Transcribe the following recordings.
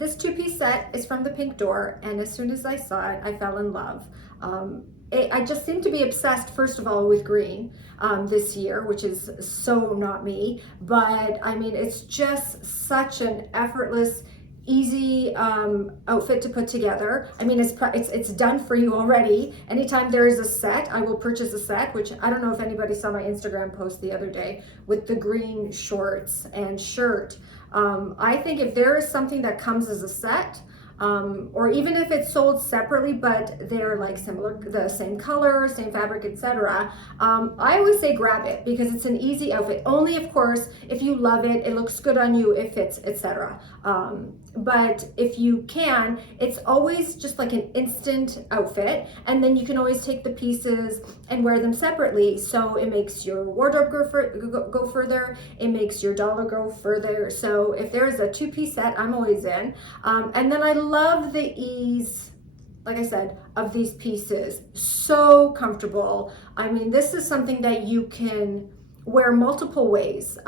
This two-piece set is from the Pink Door, and as soon as I saw it, I fell in love. I just seem to be obsessed, first of all, with green this year, which is so not me, but I mean, it's just such an effortless, easy outfit to put together. I mean, it's done for you already. Anytime there is a set, I will purchase a set, which I don't know if anybody saw my Instagram post the other day with the green shorts and shirt. I think if there is something that comes as a set, or even if it's sold separately, but they're like similar, the same color, same fabric, etc. I always say grab it because it's an easy outfit. Only, of course, if you love it, it looks good on you, it fits, etc. But if you can, it's always just like an instant outfit, and then you can always take the pieces and wear them separately. So it makes your wardrobe go further. It makes your dollar go further. So if there is a two-piece set, I'm always in. And then I love the ease, like I said, of these pieces. So comfortable. I mean, this is something that you can wear multiple ways,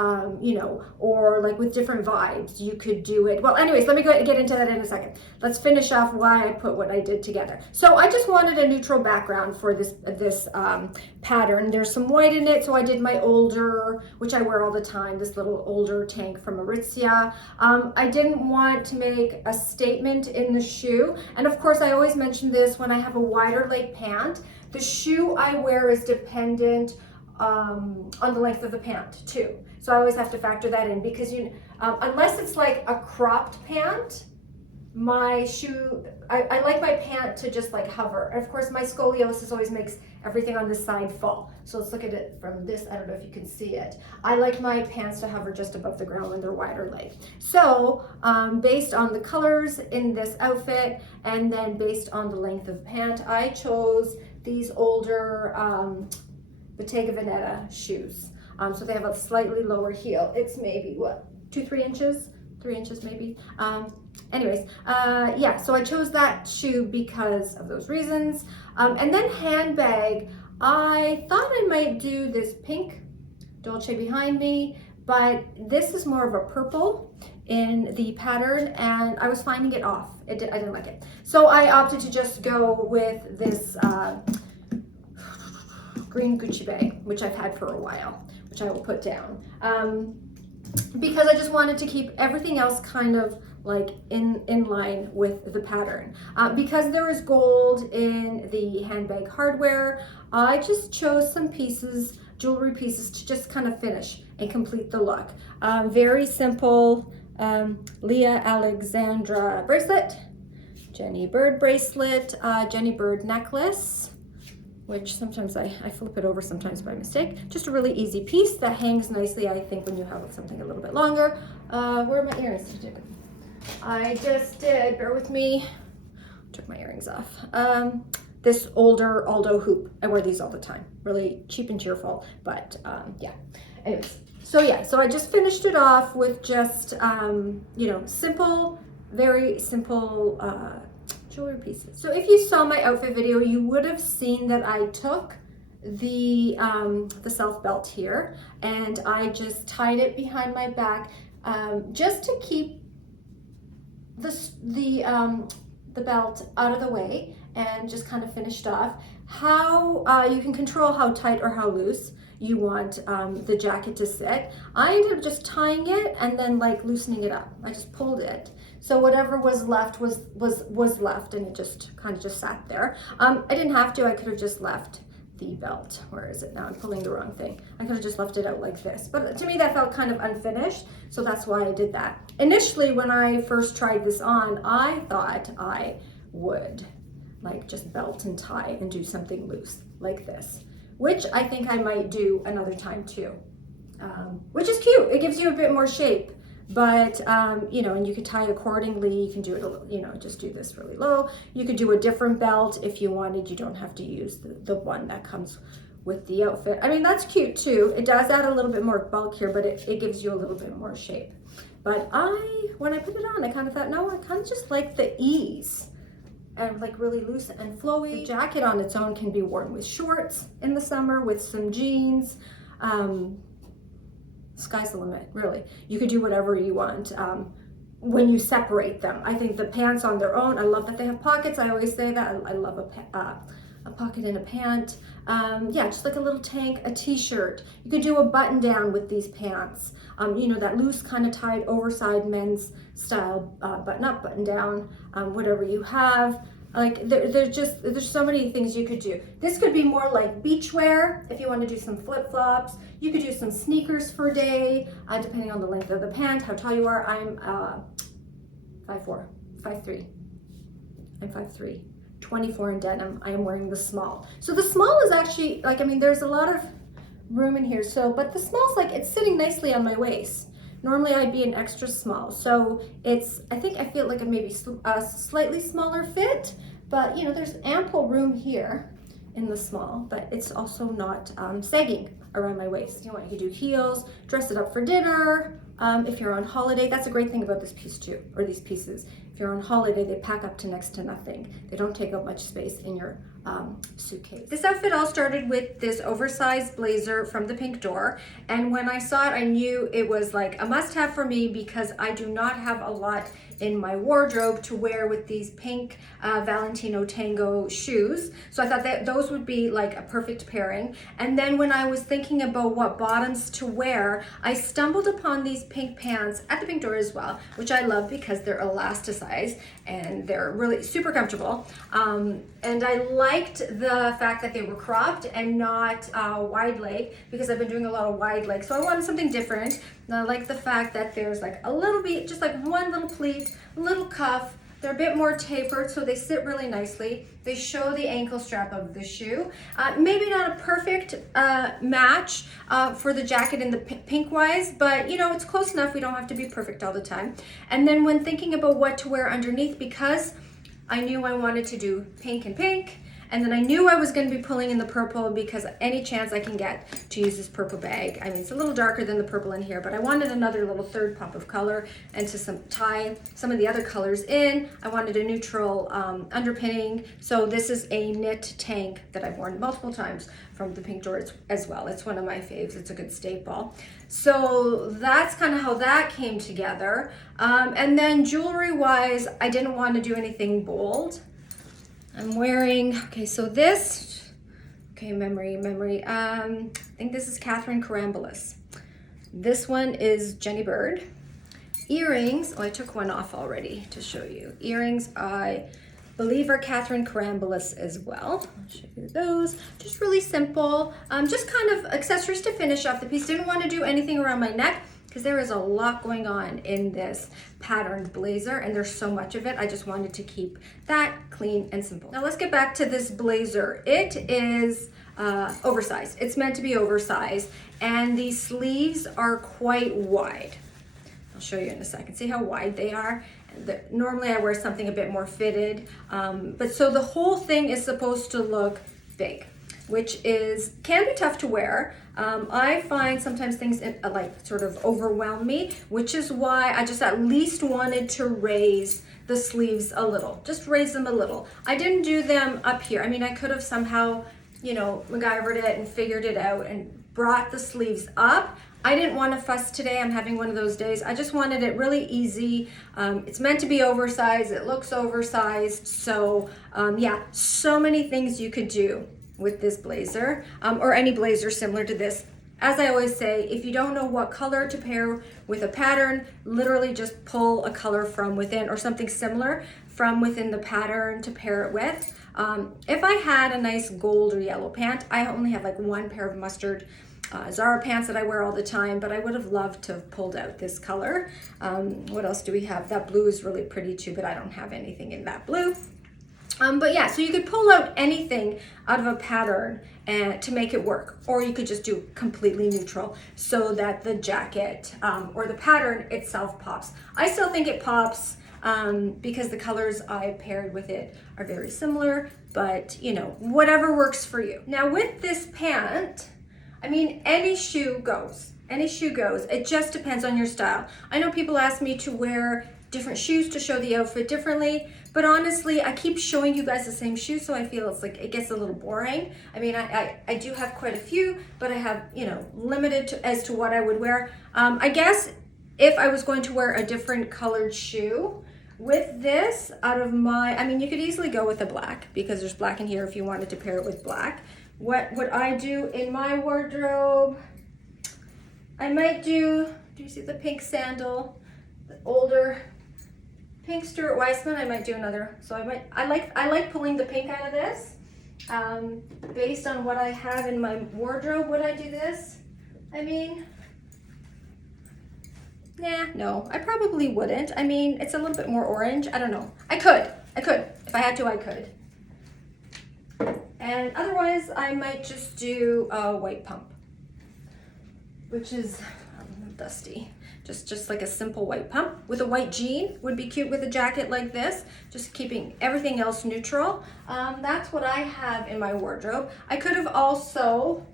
you know, or like with different vibes. You could do it. Well, anyways, let me go get into that in a second. Let's finish off why I put what I did together. So I just wanted a neutral background for this pattern. There's some white in it, so I did my older, which I wear all the time, this little older tank from Aritzia. I didn't want to make a statement in the shoe, and of course I always mention this when I have a wider leg pant. The shoe I wear is dependent on the length of the pant too. So I always have to factor that in because unless it's like a cropped pant, my shoe, I like my pant to just like hover. And of course my scoliosis always makes everything on this side fall. So let's look at it from this, I don't know if you can see it. I like my pants to hover just above the ground when they're wider leg. So based on the colors in this outfit and then based on the length of pant, I chose these older Bottega Veneta shoes. So they have a slightly lower heel. It's maybe what, 2-3 inches? 3 inches maybe. Anyways, yeah, so I chose that shoe because of those reasons. And then handbag, I thought I might do this pink Dolce behind me, but this is more of a purple in the pattern and I was finding it off. I didn't like it. So I opted to just go with this green Gucci bag, which I've had for a while, which I will put down. Because I just wanted to keep everything else kind of like in line with the pattern. Because there is gold in the handbag hardware, I just chose some pieces, jewelry pieces, to just kind of finish and complete the look. Very simple Leah Alexandra bracelet, Jenny Bird bracelet, Jenny Bird necklace, which sometimes I flip it over sometimes by mistake. Just a really easy piece that hangs nicely, I think, when you have something a little bit longer. Where are my earrings? I just did, bear with me, took my earrings off. This older Aldo hoop. I wear these all the time. Really cheap and cheerful, but yeah. Anyways, so yeah, so I just finished it off with just, you know, simple, very simple jewelry pieces. So if you saw my outfit video, you would have seen that I took the self belt here and I just tied it behind my back just to keep the belt out of the way and just kind of finished off. How you can control how tight or how loose you want the jacket to sit. I ended up just tying it and then like loosening it up. I just pulled it. So whatever was left was left and it just kind of just sat there. I didn't have to, I could have just left the belt. Where is it now? I'm pulling the wrong thing. I could have just left it out like this. But to me that felt kind of unfinished, so that's why I did that. Initially when I first tried this on, I thought I would like just belt and tie and do something loose like this, which I think I might do another time too, which is cute. It gives you a bit more shape. But, you know, and you could tie accordingly. You can do it, you know, just do this really low. You could do a different belt if you wanted. You don't have to use the one that comes with the outfit. I mean, that's cute too. It does add a little bit more bulk here, but it gives you a little bit more shape. But when I put it on, I kind of thought, no, I kind of just like the ease and like really loose and flowy. The jacket on its own can be worn with shorts in the summer, with some jeans. Sky's the limit, really. You could do whatever you want. when you separate them. I think the pants on their own, I love that they have pockets. I always say that. I love a pocket in a pant. Yeah, just like a little tank, a t-shirt. You could do a button down with these pants. You know, that loose kind of tight, oversized men's style button up, button down, whatever you have. Like there's so many things you could do. This could be more like beachwear if you want to do some flip-flops. You could do some sneakers for a day, depending on the length of the pant, how tall you are. I'm 5'4", 5'3". I'm 5'3", 24 in denim. I am wearing the small. So the small is actually like, I mean, there's a lot of room in here. So, but the small's like, it's sitting nicely on my waist. Normally I'd be an extra small. So it's, I think I feel like a maybe a slightly smaller fit, but you know, there's ample room here in the small, but it's also not sagging around my waist. You know what, you do heels, dress it up for dinner. If you're on holiday, that's a great thing about this piece too, or these pieces. If you're on holiday, they pack up to next to nothing. They don't take up much space in your suitcase. This outfit all started with this oversized blazer from the Pink Door, and when I saw it, I knew it was like a must-have for me because I do not have a lot in my wardrobe to wear with these pink Valentino Tango shoes. So I thought that those would be like a perfect pairing. And then when I was thinking about what bottoms to wear, I stumbled upon these pink pants at the Pink Door as well, which I love because they're elasticized and they're really super comfortable. And I liked the fact that they were cropped and not wide leg because I've been doing a lot of wide leg. So I wanted something different. And I like the fact that there's like a little bit, just like one little pleat, little cuff. They're a bit more tapered, so they sit really nicely. They show the ankle strap of the shoe. Maybe not a perfect match for the jacket in the pink wise, but you know, it's close enough. We don't have to be perfect all the time. And then when thinking about what to wear underneath, because I knew I wanted to do pink and pink, and then I knew I was going to be pulling in the purple because any chance I can get to use this purple bag. I mean, it's a little darker than the purple in here, but I wanted another little third pop of color and to tie some of the other colors in. I wanted a neutral underpinning. So this is a knit tank that I've worn multiple times from the Pink Door as well. It's one of my faves. It's a good staple. So that's kind of how that came together. And then jewelry wise, I didn't want to do anything bold. I'm wearing, okay, so this, okay, memory. I think this is Catherine Carambelis. This one is Jenny Bird. Earrings, oh, I took one off already to show you. Earrings, I believe are Catherine Carambelis as well. I'll show you those. Just really simple, just kind of accessories to finish off the piece. Didn't want to do anything around my neck because there is a lot going on in this patterned blazer and there's so much of it. I just wanted to keep that clean and simple. Now let's get back to this blazer. It is oversized. It's meant to be oversized and the sleeves are quite wide. I'll show you in a second. See how wide they are? Normally I wear something a bit more fitted, but so the whole thing is supposed to look big, which can be tough to wear. I find sometimes things like sort of overwhelm me, which is why I just at least wanted to raise the sleeves a little, just raise them a little. I didn't do them up here. I mean, I could have somehow, you know, MacGyvered it and figured it out and brought the sleeves up. I didn't want to fuss today. I'm having one of those days. I just wanted it really easy. It's meant to be oversized. It looks oversized. So yeah, so many things you could do with this blazer or any blazer similar to this. As I always say, if you don't know what color to pair with a pattern, literally just pull a color from within or something similar from within the pattern to pair it with. If I had a nice gold or yellow pant, I only have like one pair of mustard Zara pants that I wear all the time, but I would have loved to have pulled out this color. What else do we have? That blue is really pretty too, but I don't have anything in that blue. But yeah, so you could pull out anything out of a pattern to make it work, or you could just do completely neutral so that the jacket or the pattern itself pops. I still think it pops because the colors I paired with it are very similar, but you know, whatever works for you. Now with this pant, I mean, any shoe goes. Any shoe goes. It just depends on your style. I know people ask me to wear different shoes to show the outfit differently, but honestly, I keep showing you guys the same shoe, so I feel it's like it gets a little boring. I mean, I do have quite a few, but I have, you know, limited as to what I would wear. I guess if I was going to wear a different colored shoe. With this, out of my, I mean, you could easily go with the black because there's black in here if you wanted to pair it with black. What would I do in my wardrobe? I might do you see the pink sandal? The older pink Stuart Weitzman, I might do another. So I like pulling the pink out of this. Based on what I have in my wardrobe, would I do this? I mean, nah, no, I probably wouldn't. I mean, it's a little bit more orange. I don't know. I could. If I had to, I could. And otherwise, I might just do a white pump, which is dusty. Just like a simple white pump with a white jean would be cute with a jacket like this, just keeping everything else neutral. That's what I have in my wardrobe. I could have also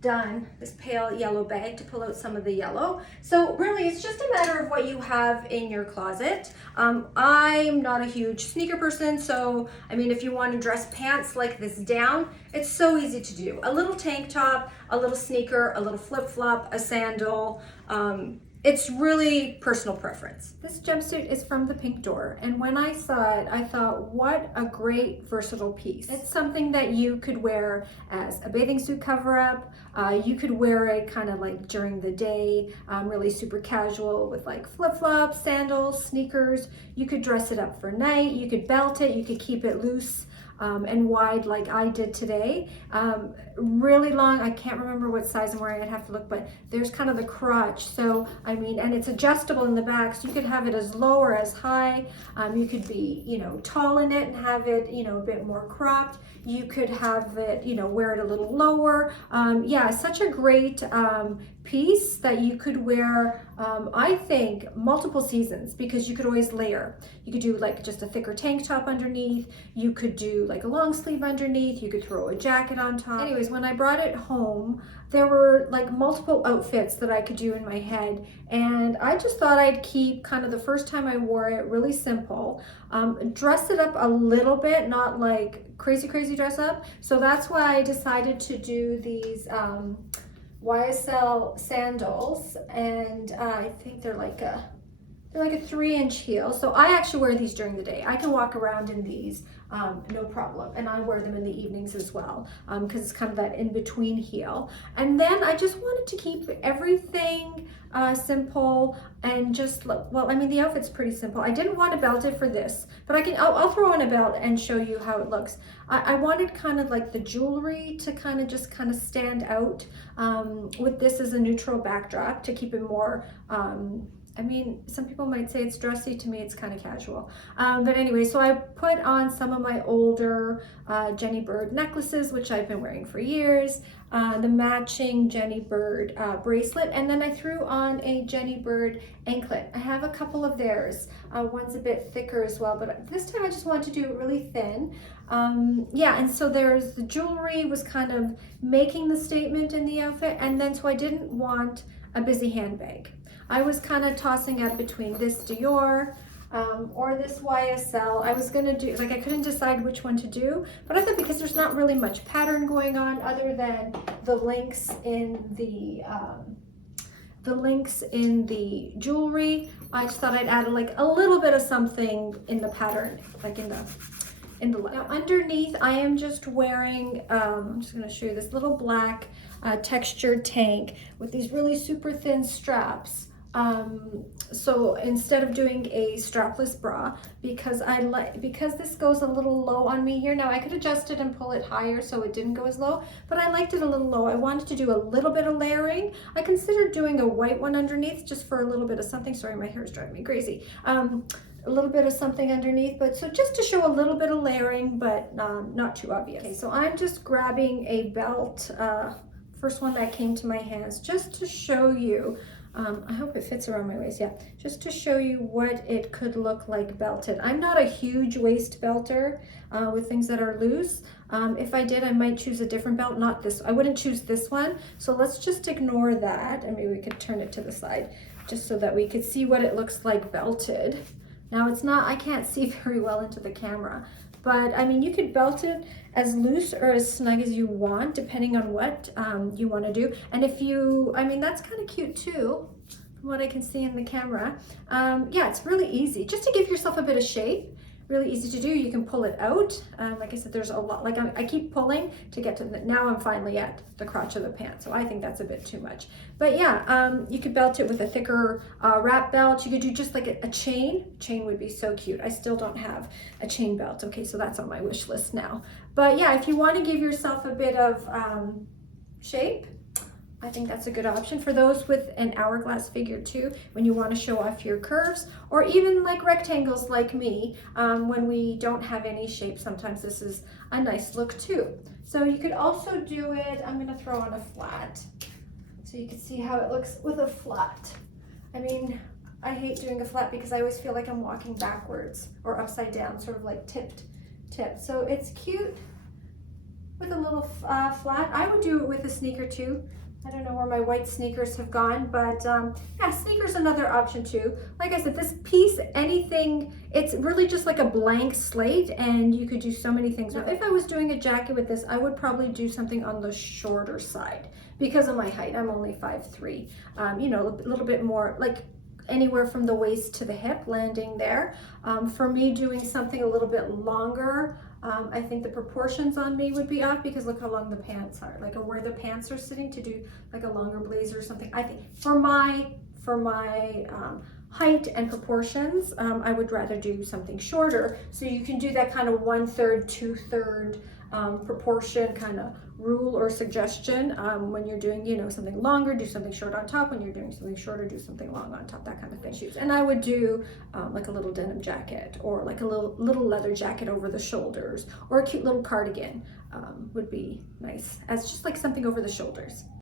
done this pale yellow bag to pull out some of the yellow. So really it's just a matter of what you have in your closet. I'm not a huge sneaker person, so I mean, if you want to dress pants like this down, it's so easy to do. A little tank top, a little sneaker, a little flip-flop, a sandal. It's really personal preference. This jumpsuit is from the Pink Door, and when I saw it, I thought, what a great versatile piece. It's something that you could wear as a bathing suit cover-up. You could wear it kind of like during the day, really super casual with like flip-flops, sandals, sneakers. You could dress it up for night. You could belt it. You could keep it loose and wide like I did today. Really long, I can't remember what size I'm wearing, I'd have to look, but there's kind of the crotch. So, I mean, and it's adjustable in the back, so you could have it as low or as high. You could be, you know, tall in it and have it, you know, a bit more cropped. You could have it, you know, wear it a little lower. Yeah, such a great piece that you could wear, I think, multiple seasons, because you could always layer. You could do like just a thicker tank top underneath. You could do like a long sleeve underneath. You could throw a jacket on top. Anyways, when I brought it home, there were like multiple outfits that I could do in my head, and I just thought I'd keep kind of the first time I wore it really simple, dress it up a little bit, not like crazy dress up. So that's why I decided to do these YSL sandals, and I think they're like a 3-inch heel. So I actually wear these during the day. I can walk around in these, no problem. And I wear them in the evenings as well, because it's kind of that in-between heel. And then I just wanted to keep everything simple and just look, well, I mean, the outfit's pretty simple. I didn't want to belt it for this, but I'll throw in a belt and show you how it looks. I wanted kind of like the jewelry to kind of stand out with this as a neutral backdrop to keep it more, I mean, some people might say it's dressy. To me, it's kind of casual. But anyway, so I put on some of my older Jenny Bird necklaces, which I've been wearing for years, the matching Jenny Bird bracelet, and then I threw on a Jenny Bird anklet. I have a couple of theirs. One's a bit thicker as well, but this time I just wanted to do it really thin. Yeah, and so there's the jewelry was kind of making the statement in the outfit, and then so I didn't want a busy handbag. I was kind of tossing up between this Dior or this YSL. I was gonna do, like, I couldn't decide which one to do, but I thought because there's not really much pattern going on other than the links in the jewelry, I just thought I'd add like a little bit of something in the pattern, like in the now underneath I am just wearing, I'm just gonna show you this little black textured tank with these really super thin straps. So instead of doing a strapless bra, because this goes a little low on me here. Now I could adjust it and pull it higher so it didn't go as low, but I liked it a little low. I wanted to do a little bit of layering. I considered doing a white one underneath just for a little bit of something. Sorry, my hair is driving me crazy. A little bit of something underneath, but so just to show a little bit of layering, but not too obvious. Okay, so I'm just grabbing a belt, first one that came to my hands, just to show you. I hope it fits around my waist, yeah. Just to show you what it could look like belted. I'm not a huge waist belter with things that are loose. If I did, I might choose a different belt, not this. I wouldn't choose this one. So let's just ignore that, and maybe we could turn it to the side just so that we could see what it looks like belted. Now it's not, I can't see very well into the camera, but I mean, you could belt it as loose or as snug as you want, depending on what you want to do. And if you, I mean, that's kind of cute too. what I can see in the camera. Yeah, it's really easy, just to give yourself a bit of shape. Really easy to do. You can pull it out. Like I said, there's a lot, like I keep pulling to get to the, now I'm finally at the crotch of the pant. So I think that's a bit too much. But yeah, you could belt it with a thicker wrap belt. You could do just like a chain. Chain would be so cute. I still don't have a chain belt. Okay, so that's on my wish list now. But yeah, if you want to give yourself a bit of shape, I think that's a good option for those with an hourglass figure too, when you want to show off your curves, or even like rectangles like me, when we don't have any shape. Sometimes this is a nice look too. So you could also do it, I'm going to throw on a flat so you can see how it looks with a flat. I mean, I hate doing a flat because I always feel like I'm walking backwards or upside down, sort of like tipped. So it's cute with a little flat. I would do it with a sneaker too. I don't know where my white sneakers have gone, but yeah, sneakers another option too. Like I said, this piece, anything, it's really just like a blank slate, and you could do so many things. Now, if I was doing a jacket with this, I would probably do something on the shorter side because of my height. I'm only 5'3". You know, a little bit more like anywhere from the waist to the hip, landing there. For me, doing something a little bit longer, I think the proportions on me would be off because look how long the pants are, like, or where the pants are sitting, to do like a longer blazer or something. I think for my height and proportions, I would rather do something shorter. So you can do that kind of 1/3, 2/3 proportion kind of rule or suggestion. When you're doing, you know, something longer, do something short on top. When you're doing something shorter, do something long on top, that kind of thing. And I would do like a little denim jacket, or like a little leather jacket over the shoulders, or a cute little cardigan would be nice as just like something over the shoulders.